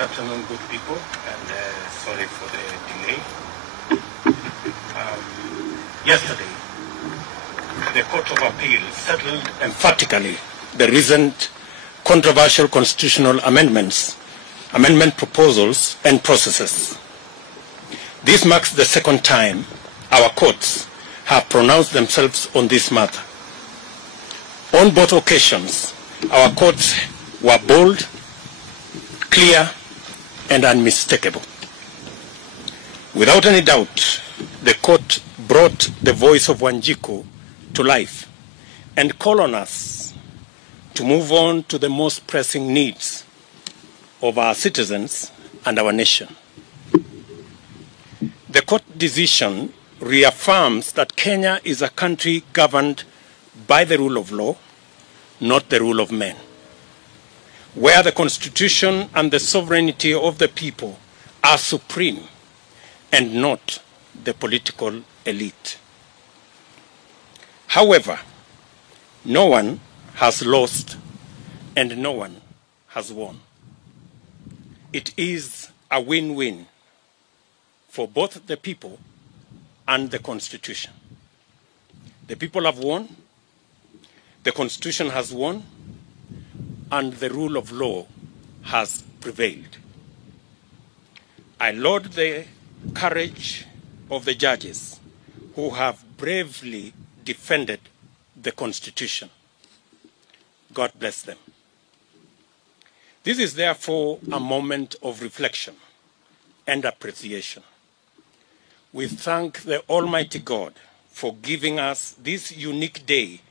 Good afternoon, good people, and sorry for the delay. Yesterday, the Court of Appeal settled emphatically the recent controversial constitutional amendment proposals and processes. This marks the second time our courts have pronounced themselves on this matter. On both occasions, our courts were bold, clear, and unmistakable. Without any doubt, the court brought the voice of Wanjiku to life and called on us to move on to the most pressing needs of our citizens and our nation. The court decision reaffirms that Kenya is a country governed by the rule of law, not the rule of men, where the Constitution and the sovereignty of the people are supreme and not the political elite. However, no one has lost and no one has won. It is a win-win for both the people and the Constitution. The people have won, the Constitution has won, and the rule of law has prevailed. I laud the courage of the judges who have bravely defended the Constitution. God bless them. This is therefore a moment of reflection and appreciation. We thank the Almighty God for giving us this unique day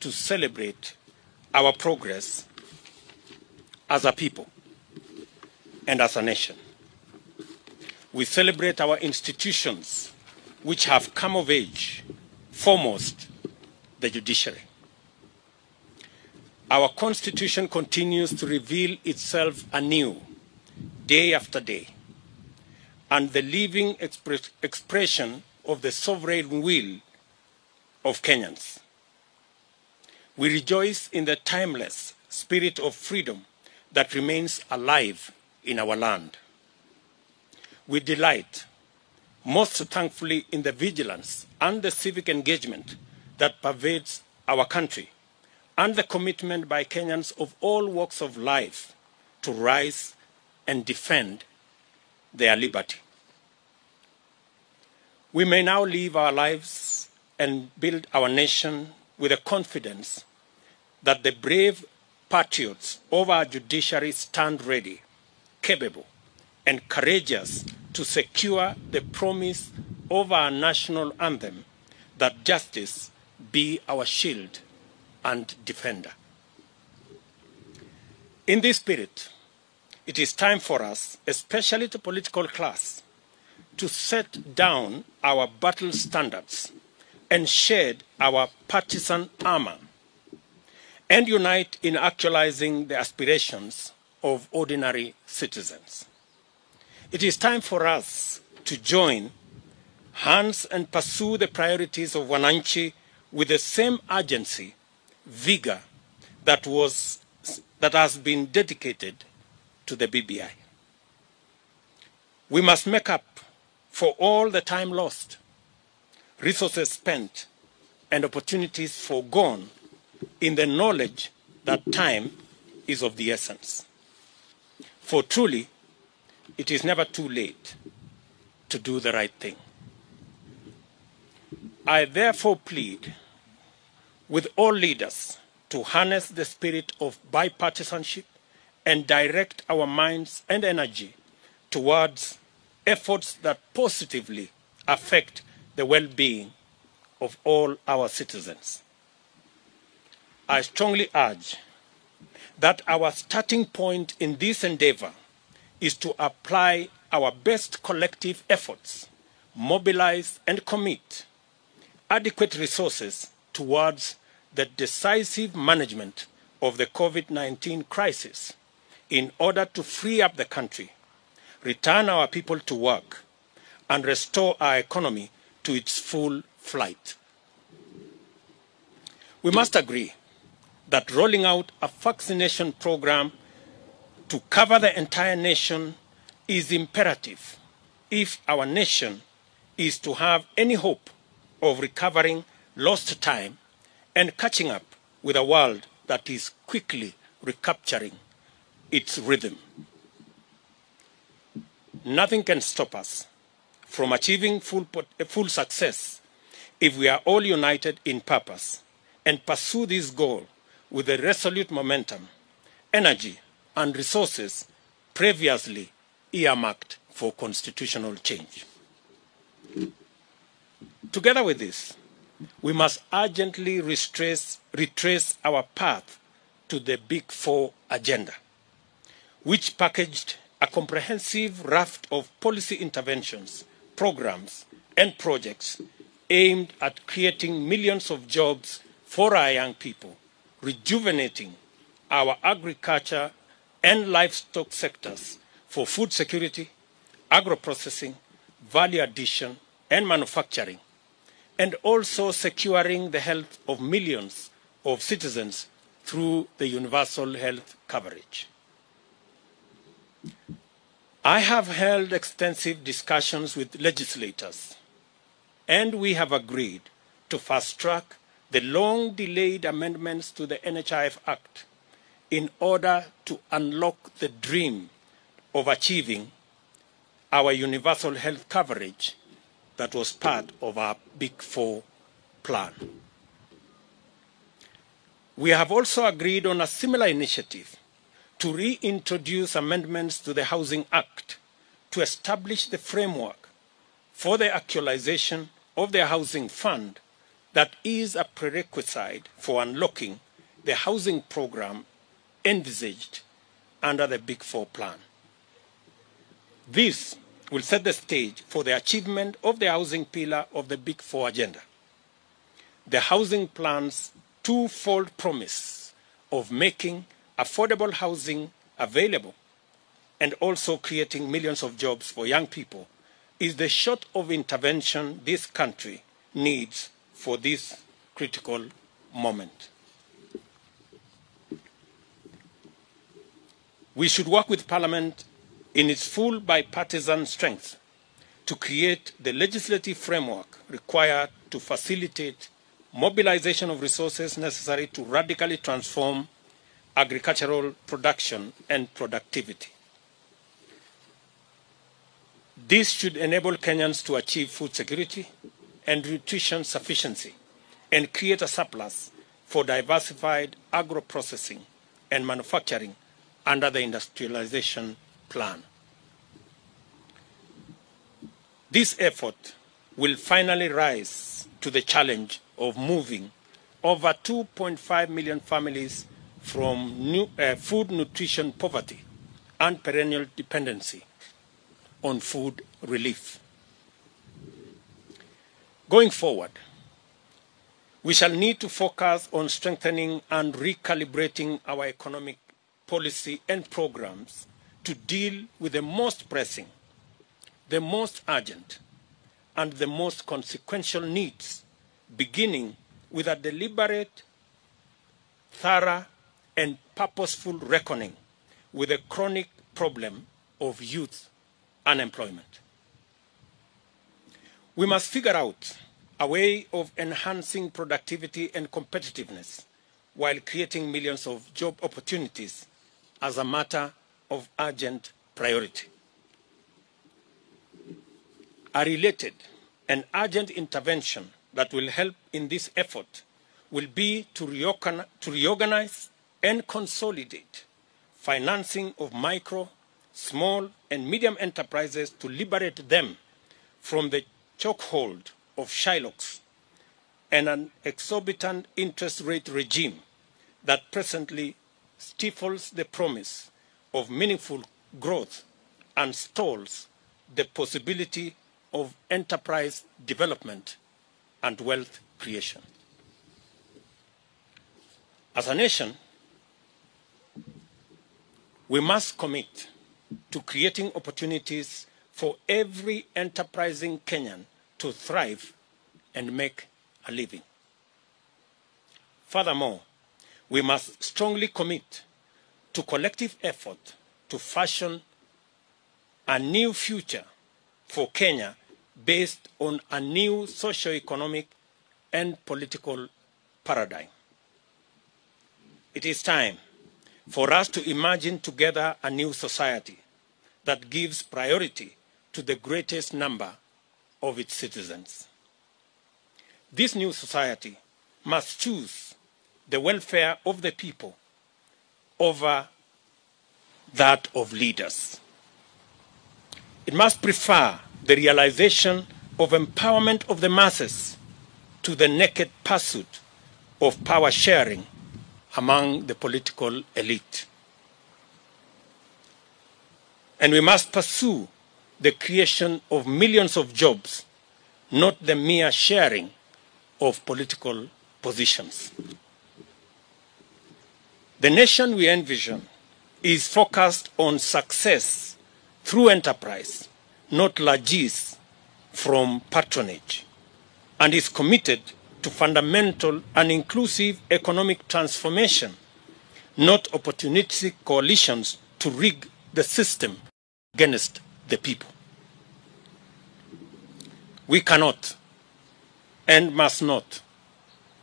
to celebrate our progress as a people and as a nation. We celebrate our institutions which have come of age, foremost the judiciary. Our Constitution continues to reveal itself anew, day after day, and the living expression of the sovereign will of Kenyans. We rejoice in the timeless spirit of freedom that remains alive in our land. We delight most thankfully in the vigilance and the civic engagement that pervades our country and the commitment by Kenyans of all walks of life to rise and defend their liberty. We may now live our lives and build our nation with the confidence that the brave patriots of our judiciary stand ready, capable, and courageous to secure the promise of our national anthem that justice be our shield and defender. In this spirit, it is time for us, especially the political class, to set down our battle standards and shed our partisan armor and unite in actualizing the aspirations of ordinary citizens. It is time for us to join hands and pursue the priorities of Wananchi with the same urgency, vigor that has been dedicated to the BBI. We must make up for all the time lost, resources spent, and opportunities foregone in the knowledge that time is of the essence. For truly, it is never too late to do the right thing. I therefore plead with all leaders to harness the spirit of bipartisanship and direct our minds and energy towards efforts that positively affect the well-being of all our citizens. I strongly urge that our starting point in this endeavor is to apply our best collective efforts, mobilize and commit adequate resources towards the decisive management of the COVID-19 crisis in order to free up the country, return our people to work, and restore our economy to its full flight. We must agree that rolling out a vaccination program to cover the entire nation is imperative if our nation is to have any hope of recovering lost time and catching up with a world that is quickly recapturing its rhythm. Nothing can stop us from achieving full success if we are all united in purpose and pursue this goal with the resolute momentum, energy, and resources previously earmarked for constitutional change. Together with this, we must urgently retrace our path to the Big Four agenda, which packaged a comprehensive raft of policy interventions, programs, and projects aimed at creating millions of jobs for our young people, rejuvenating our agriculture and livestock sectors for food security, agro-processing, value addition, and manufacturing, and also securing the health of millions of citizens through the universal health coverage. I have held extensive discussions with legislators, and we have agreed to fast-track the long-delayed amendments to the NHIF Act in order to unlock the dream of achieving our universal health coverage that was part of our Big Four plan. We have also agreed on a similar initiative to reintroduce amendments to the Housing Act to establish the framework for the actualization of the housing fund that is a prerequisite for unlocking the housing program envisaged under the Big Four plan. This will set the stage for the achievement of the housing pillar of the Big Four agenda. The housing plan's twofold promise of making affordable housing available and also creating millions of jobs for young people is the sort of intervention this country needs for this critical moment. We should work with Parliament in its full bipartisan strength to create the legislative framework required to facilitate mobilization of resources necessary to radically transform agricultural production and productivity. This should enable Kenyans to achieve food security and nutrition sufficiency and create a surplus for diversified agro-processing and manufacturing under the industrialization plan. This effort will finally rise to the challenge of moving over 2.5 million families from food nutrition poverty and perennial dependency on food relief. Going forward, we shall need to focus on strengthening and recalibrating our economic policy and programs to deal with the most pressing, the most urgent, and the most consequential needs, beginning with a deliberate, thorough, and purposeful reckoning with the chronic problem of youth unemployment. We must figure out a way of enhancing productivity and competitiveness while creating millions of job opportunities as a matter of urgent priority. A related and urgent intervention that will help in this effort will be to reorganize and consolidate financing of micro, small, and medium enterprises to liberate them from the chokehold of Shylocks and an exorbitant interest rate regime that presently stifles the promise of meaningful growth and stalls the possibility of enterprise development and wealth creation. As a nation, we must commit to creating opportunities for every enterprising Kenyan to thrive and make a living. Furthermore, we must strongly commit to collective effort to fashion a new future for Kenya based on a new socio-economic and political paradigm. It is time for us to imagine together a new society that gives priority to the greatest number of its citizens. This new society must choose the welfare of the people over that of leaders. It must prefer the realization of empowerment of the masses to the naked pursuit of power sharing among the political elite. And we must pursue the creation of millions of jobs, not the mere sharing of political positions. The nation we envision is focused on success through enterprise, not largesse from patronage, and is committed to fundamental and inclusive economic transformation, not opportunistic coalitions to rig the system against the people. We cannot and must not,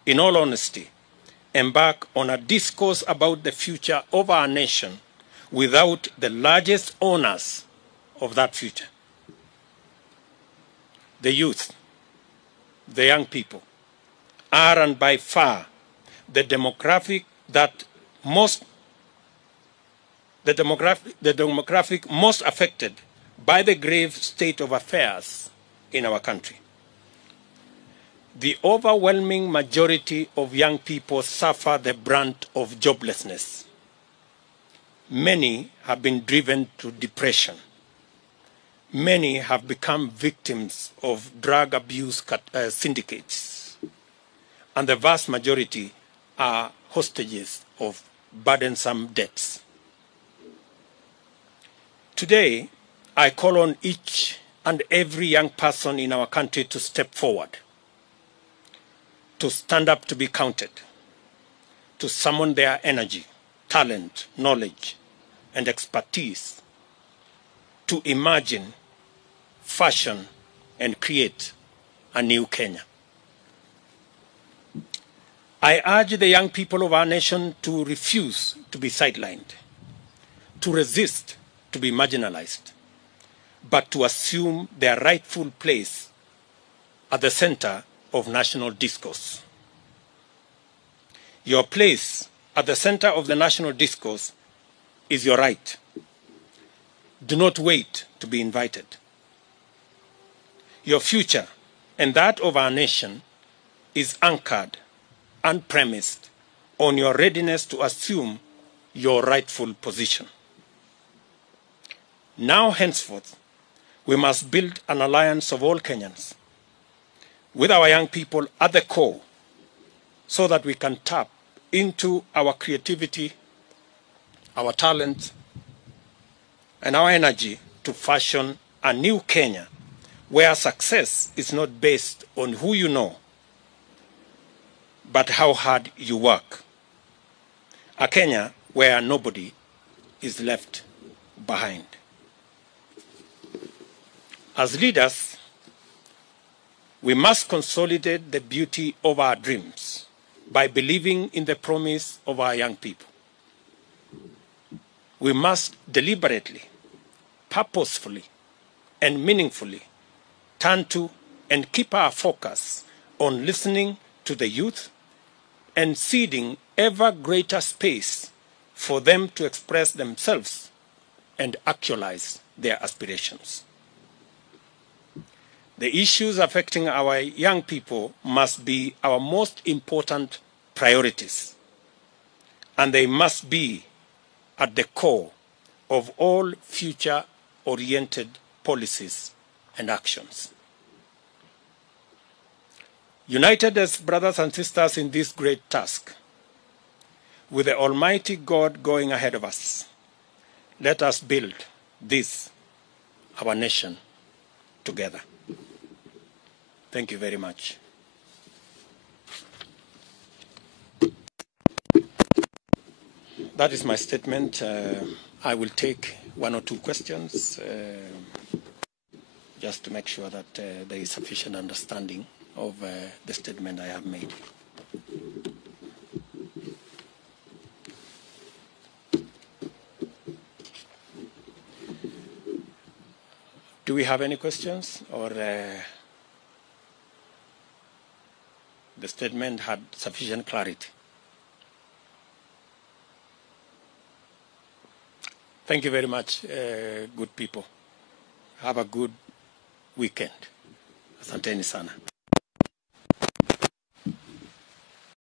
in all honesty, embark on a discourse about the future of our nation without the largest owners of that future: the youth, the young people, are and by far the demographic most affected by the grave state of affairs in our country. The overwhelming majority of young people suffer the brunt of joblessness. Many have been driven to depression. Many have become victims of drug abuse syndicates. And the vast majority are hostages of burdensome debts. Today, I call on each and every young person in our country to step forward, to stand up to be counted, to summon their energy, talent, knowledge, and expertise to imagine, fashion, and create a new Kenya. I urge the young people of our nation to refuse to be sidelined, to resist to be marginalized, but to assume their rightful place at the center of national discourse. Your place at the center of the national discourse is your right. Do not wait to be invited. Your future and that of our nation is anchored and premised on your readiness to assume your rightful position. Now, henceforth, we must build an alliance of all Kenyans, with our young people at the core, so that we can tap into our creativity, our talent, and our energy to fashion a new Kenya where success is not based on who you know, but how hard you work. A Kenya where nobody is left behind. As leaders, we must consolidate the beauty of our dreams by believing in the promise of our young people. We must deliberately, purposefully, and meaningfully turn to and keep our focus on listening to the youth and ceding ever greater space for them to express themselves and actualize their aspirations. The issues affecting our young people must be our most important priorities, and they must be at the core of all future-oriented policies and actions. United as brothers and sisters in this great task, with the Almighty God going ahead of us, let us build this, our nation, together. Thank you very much. That is my statement. I will take one or two questions just to make sure that there is sufficient understanding of the statement I have made. Do we have any questions, or the statement had sufficient clarity? Thank you very much, good people. Have a good weekend. Asanteni sana.